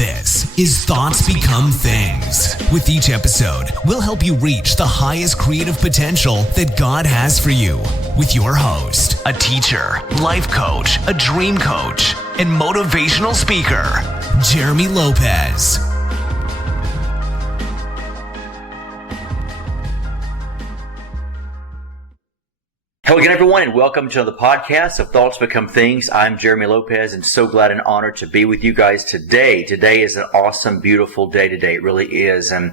This is Thoughts Become Things. With each episode, we'll help you reach the highest creative potential that God has for you. With your host, a teacher, life coach, a dream coach, and motivational speaker, Jeremy Lopez. Hello again, everyone, and welcome to the podcast of Thoughts Become Things. I'm Jeremy Lopez, and so glad and honored to be with you guys today. Today is an awesome, beautiful day today. It really is. And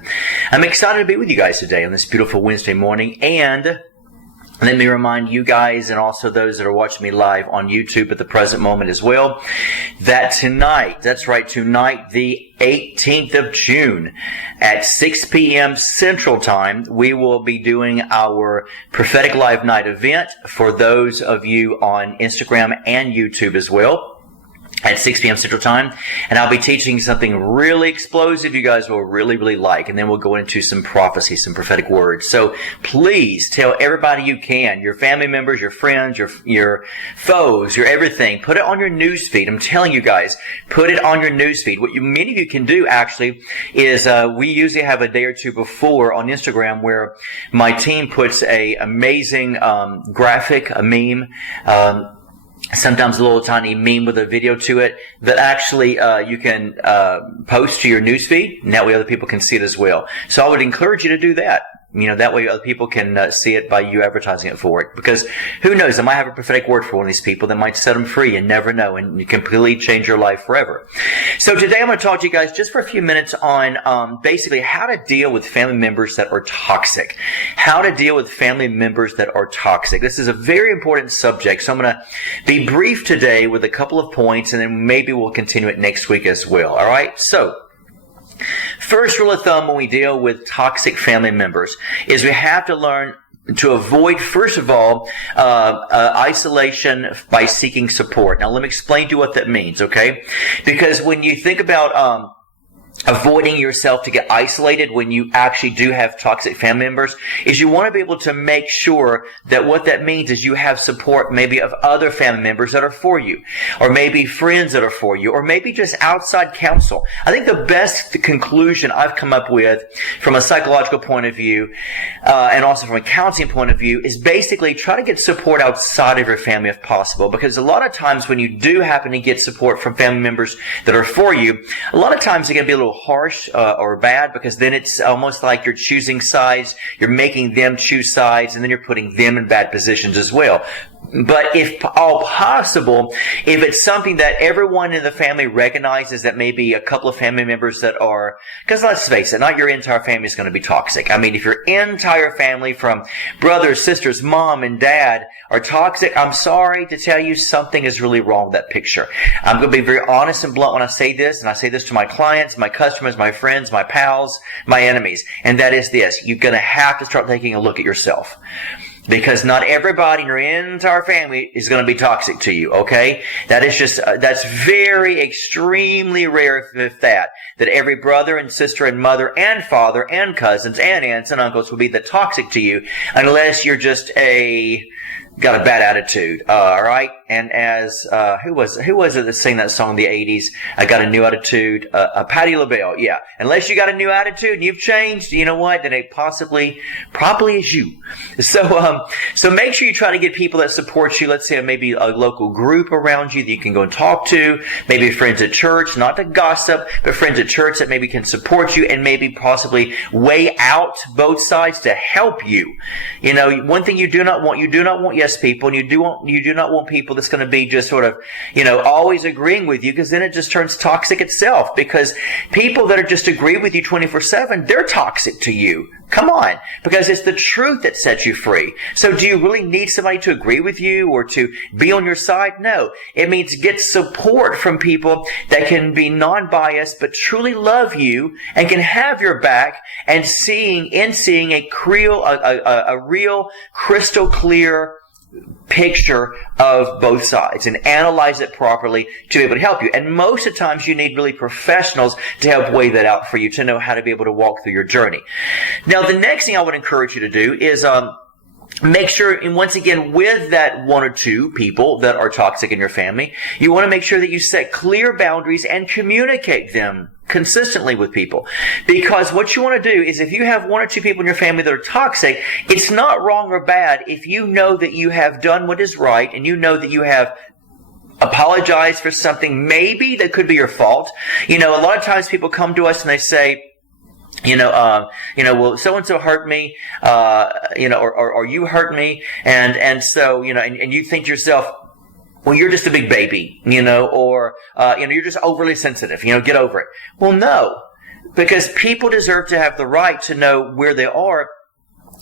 I'm excited to be with you guys today on this beautiful Wednesday morning. And let me remind you guys, and also those that are watching me live on YouTube at the present moment as well, that tonight, that's right, tonight, the 18th of June at 6 p.m. Central Time, we will be doing our Prophetic Live Night event for those of you on Instagram and YouTube as well. At 6 p.m. Central Time, and I'll be teaching something really explosive you guys will really like, and then we'll go into some prophecy, some prophetic words. So please tell everybody you can, your family members, your friends, your foes, your everything. Put it on your news feed. I'm telling you guys, put it on your news feed. What many of you can do actually is we usually have a day or two before on Instagram where my team puts a amazing graphic, a meme, sometimes a little tiny meme with a video to it that actually you can post to your newsfeed, and that way other people can see it as well. So I would encourage you to do that. You know, that way other people can see it by you advertising it for it. Because who knows, I might have a prophetic word for one of these people that might set them free. You never know, and you completely change your life forever. So today I'm going to talk to you guys just for a few minutes on basically how to deal with family members that are toxic. How to deal with family members that are toxic. This is a very important subject, so I'm going to be brief today with a couple of points, and then maybe we'll continue it next week as well. All right? So first rule of thumb when we deal with toxic family members is we have to learn to avoid, first of all, isolation by seeking support. Now, let me explain to you what that means, okay? Because when you think about avoiding yourself to get isolated when you actually do have toxic family members, is you want to be able to make sure that what that means is you have support maybe of other family members that are for you, or maybe friends that are for you, or maybe just outside counsel. I think the best conclusion I've come up with from a psychological point of view, and also from a counseling point of view, is basically try to get support outside of your family if possible, because a lot of times when you do happen to get support from family members that are for you, a lot of times it can be a little harsh or bad, because then it's almost like you're choosing sides, you're making them choose sides, and then you're putting them in bad positions as well. But if all possible, if it's something that everyone in the family recognizes that maybe a couple of family members that are, because let's face it, not your entire family is going to be toxic. I mean, if your entire family from brothers, sisters, mom, and dad are toxic, I'm sorry to tell you something is really wrong with that picture. I'm going to be very honest and blunt when I say this, and I say this to my clients, my customers, my friends, my pals, my enemies, and that is this: you're going to have to start taking a look at yourself. Because not everybody in your entire family is going to be toxic to you, okay? That is just, that's very extremely rare if that every brother and sister and mother and father and cousins and aunts and uncles will be that toxic to you, unless you're just got a bad attitude, alright? And as, who was it that sang that song in the 80s? I got a new attitude, Patti LaBelle, yeah. Unless you got a new attitude and you've changed, you know what? Then it probably is you. So make sure you try to get people that support you. Let's say maybe a local group around you that you can go and talk to. Maybe friends at church, not to gossip, but friends at church that maybe can support you and maybe possibly weigh out both sides to help you. You know, one thing you do not want yes people, and you do not want people that's going to be just sort of, you know, always agreeing with you, because then it just turns toxic itself. Because people that are just agree with you 24/7, they're toxic to you. Come on, because it's the truth that sets you free. So do you really need somebody to agree with you or to be on your side? No. It means get support from people that can be non-biased but truly love you and can have your back, and seeing a real crystal clear picture of both sides and analyze it properly to be able to help you. And most of the times you need really professionals to help weigh that out for you, to know how to be able to walk through your journey. Now, the next thing I would encourage you to do is make sure, and once again, with that one or two people that are toxic in your family, you want to make sure that you set clear boundaries and communicate them consistently with people. Because what you want to do is, if you have one or two people in your family that are toxic, it's not wrong or bad if you know that you have done what is right and you know that you have apologized for something maybe that could be your fault. A lot of times people come to us and they say, well, so-and-so hurt me, or you hurt me, and so, and you think to yourself, well, you're just a big baby, or, you're just overly sensitive, get over it. Well, no, because people deserve to have the right to know where they are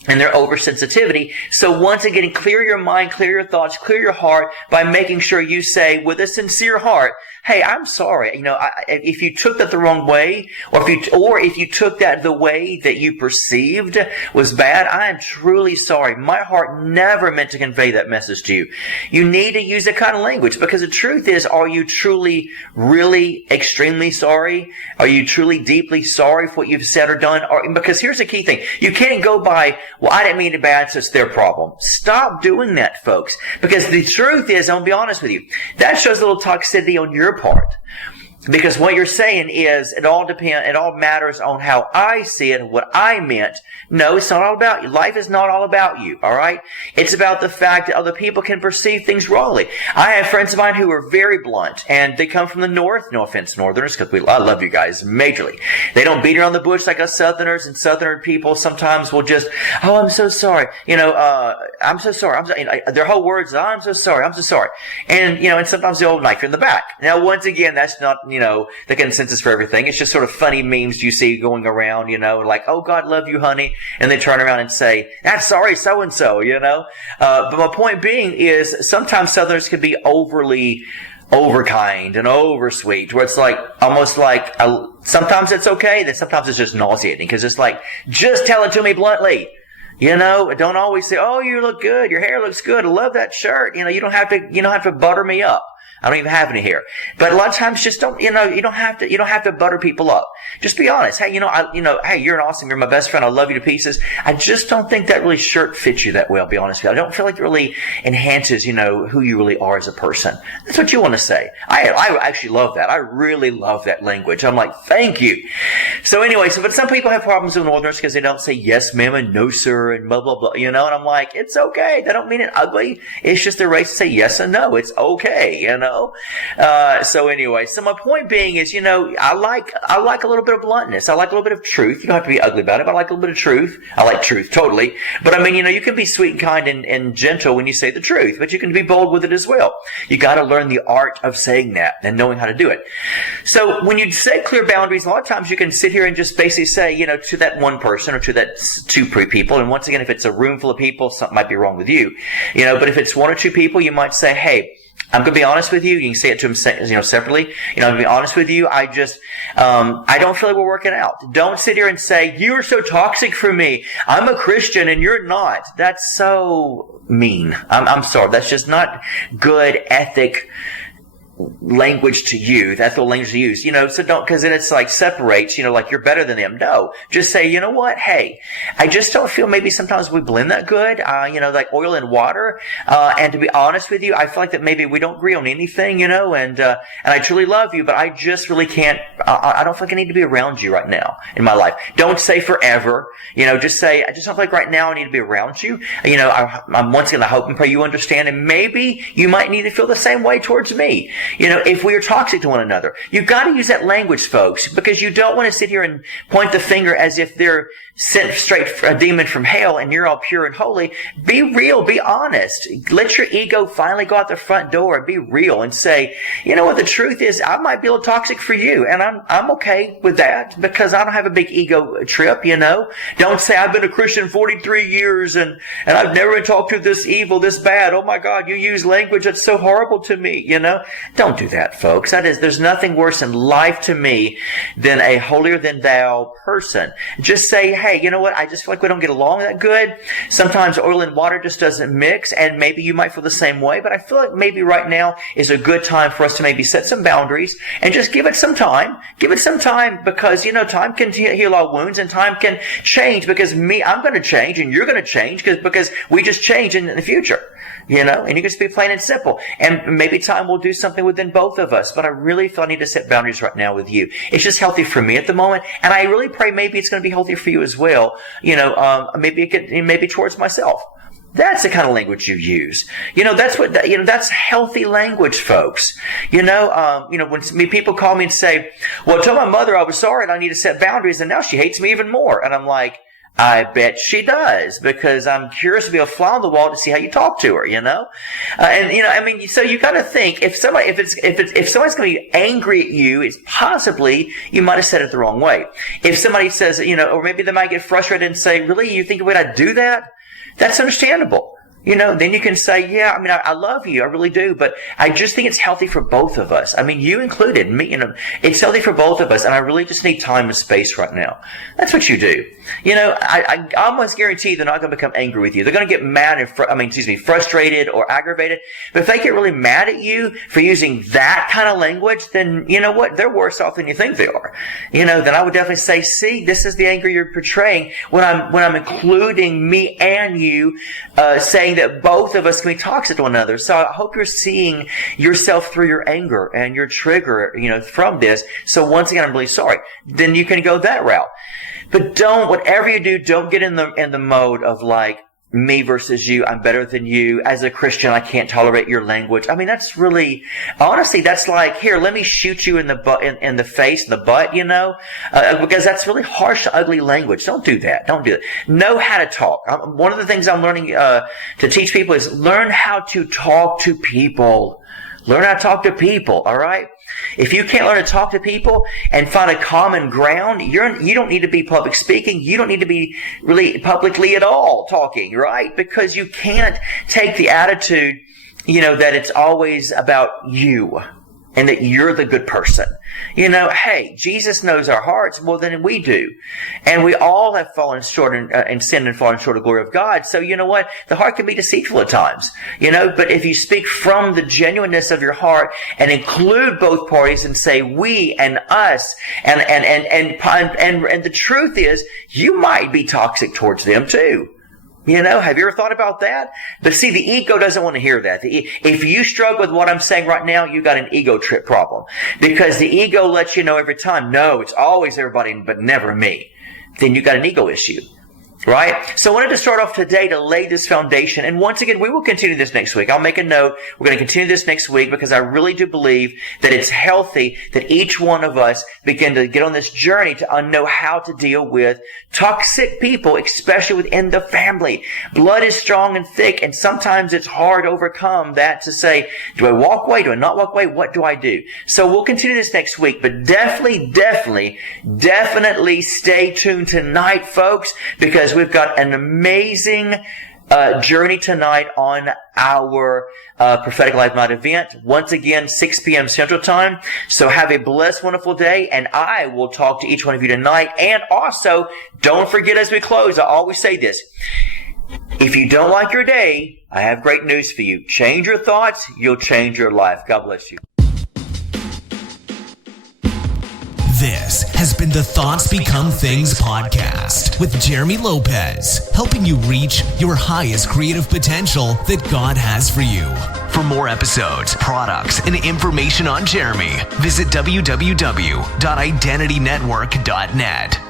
and their oversensitivity. So once again, clear your mind, clear your thoughts, clear your heart by making sure you say with a sincere heart, hey, I'm sorry. If you took that the wrong way, or if you took that the way that you perceived was bad, I am truly sorry. My heart never meant to convey that message to you. You need to use that kind of language, because the truth is, are you truly, really, extremely sorry? Are you truly, deeply sorry for what you've said or done? Because here's the key thing. You can't go by, well, I didn't mean it bad, so it's their problem. Stop doing that, folks. Because the truth is, I'll be honest with you, that shows a little toxicity on your part. Because what you're saying is, it all matters on how I see it and what I meant. No, it's not all about you. Life is not all about you, alright? It's about the fact that other people can perceive things wrongly. I have friends of mine who are very blunt, and they come from the north. No offense, northerners, because I love you guys majorly. They don't beat around the bush like us southerners, and southern people sometimes will just, oh, I'm so sorry. I'm so sorry. Their whole words, oh, I'm so sorry. I'm so sorry. And, and sometimes they'll knife you in the back. Now, once again, that's not, the consensus for everything. It's just sort of funny memes you see going around, like, oh, God love you, honey. And they turn around and say, that's sorry, so-and-so, But my point being is, sometimes Southerners can be overly overkind and oversweet, where it's like, almost like, sometimes it's okay, then sometimes it's just nauseating, because it's like, just tell it to me bluntly. Don't always say, oh, you look good, your hair looks good, I love that shirt. You don't have to butter me up. I don't even have any hair. But a lot of times, just don't, you don't have to butter people up. Just be honest. Hey, hey, you're awesome. You're my best friend. I love you to pieces. I just don't think that really shirt fits you that well, I'll be honest with you. I don't feel like it really enhances, who you really are as a person. That's what you want to say. I actually love that. I really love that language. I'm like, thank you. So anyway, but some people have problems with Northerners because they don't say yes, ma'am, and no, sir, and blah, blah, blah, and I'm like, it's okay. They don't mean it ugly. It's just their race to say yes and no. It's okay, So anyway, so my point being is, I like a little bit of bluntness. I like a little bit of truth. You don't have to be ugly about it, but I like a little bit of truth. I like truth, totally. But I mean, you can be sweet and kind and gentle when you say the truth, but you can be bold with it as well. You gotta learn the art of saying that and knowing how to do it. So when you set clear boundaries, a lot of times you can sit here and just basically say, to that one person or to that two people, and once again, if it's a room full of people, something might be wrong with you. But if it's one or two people, you might say, hey, I'm going to be honest with you. You can say it to them, separately. I'm going to be honest with you. I don't feel like we're working out. Don't sit here and say, you are so toxic for me. I'm a Christian and you're not. That's so mean. I'm sorry. That's just not good ethic language to use, ethical language to use, so don't, because then it's like separates, like you're better than them. No, just say, you know what, hey, I just don't feel maybe sometimes we blend that good, like oil and water, and to be honest with you, I feel like that maybe we don't agree on anything, and I truly love you, but I just really can't, I don't feel like I need to be around you right now in my life. Don't say forever, just say, I just don't feel like right now I need to be around you, I'm once again, I hope and pray you understand, and maybe you might need to feel the same way towards me. If we are toxic to one another, you've got to use that language, folks, because you don't want to sit here and point the finger as if they're sent straight a demon from hell and you're all pure and holy. Be real, be honest. Let your ego finally go out the front door and be real and say, you know what, the truth is, I might be a little toxic for you, and I'm okay with that because I don't have a big ego trip, Don't say I've been a Christian 43 years and I've never been talked to this evil, this bad. Oh my God, you use language that's so horrible to me, Don't do that, folks. There's nothing worse in life to me than a holier than thou person. Just say, hey, you know what? I just feel like we don't get along that good. Sometimes oil and water just doesn't mix, and maybe you might feel the same way, but I feel like maybe right now is a good time for us to maybe set some boundaries and just give it some time. Give it some time because, time can heal our wounds and time can change because I'm going to change and you're going to change because we just change in the future. And you can just be plain and simple. And maybe time will do something within both of us. But I really feel I need to set boundaries right now with you. It's just healthy for me at the moment. And I really pray maybe it's going to be healthy for you as well. Maybe towards myself. That's the kind of language you use. That's healthy language, folks. When people call me and say, well, tell my mother I was sorry and I need to set boundaries and now she hates me even more. And I'm like, I bet she does, because I'm curious to be a fly on the wall to see how you talk to her, so you got to think if somebody's going to be angry at you, it's possibly you might have said it the wrong way. If somebody says, or maybe they might get frustrated and say, really, you think would I do that? That's understandable. Then you can say, yeah, I love you. I really do. But I just think it's healthy for both of us. You included, me, it's healthy for both of us. And I really just need time and space right now. That's what you do. I almost guarantee they're not going to become angry with you. They're going to get mad and, frustrated or aggravated. But if they get really mad at you for using that kind of language, then you know what? They're worse off than you think they are. Then I would definitely say, see, this is the anger you're portraying when I'm including me and you, saying that both of us can be toxic to one another. So I hope you're seeing yourself through your anger and your trigger, from this. So once again, I'm really sorry. Then you can go that route. But whatever you do, don't get in the mode of like, me versus you, I'm better than you. As a Christian, I can't tolerate your language. That's really, honestly, that's like, here, let me shoot you in the butt, in the face, in the butt, because that's really harsh, ugly language. Don't do that. Don't do it. Know how to talk. One of the things I'm learning, to teach people is learn how to talk to people. Learn how to talk to people, all right? If you can't learn to talk to people and find a common ground, you don't need to be public speaking. You don't need to be really publicly at all talking, right? Because you can't take the attitude, that it's always about you and that you're the good person. Hey, Jesus knows our hearts more than we do. And we all have fallen short and sinned and fallen short of the glory of God. So you know what? The heart can be deceitful at times. But if you speak from the genuineness of your heart and include both parties and say we and us and the truth is you might be toxic towards them too. Have you ever thought about that? But see, the ego doesn't want to hear that. If you struggle with what I'm saying right now, you got an ego trip problem. Because the ego lets you know every time, no, it's always everybody, but never me. Then you got an ego issue. Right? So I wanted to start off today to lay this foundation. And once again, we will continue this next week. I'll make a note. We're going to continue this next week because I really do believe that it's healthy that each one of us begin to get on this journey to know how to deal with toxic people, especially within the family. Blood is strong and thick, and sometimes it's hard to overcome that to say, do I walk away? Do I not walk away? What do I do? So we'll continue this next week, but definitely stay tuned tonight, folks, because we've got an amazing journey tonight on our Prophetic Life Night event. Once again, 6 p.m. Central Time. So have a blessed, wonderful day, and I will talk to each one of you tonight. And also, don't forget as we close, I always say this. If you don't like your day, I have great news for you. Change your thoughts, you'll change your life. God bless you. This has been the Thoughts Become Things podcast with Jeremy Lopez, helping you reach your highest creative potential that God has for you. For more episodes, products, and information on Jeremy, visit www.identitynetwork.net.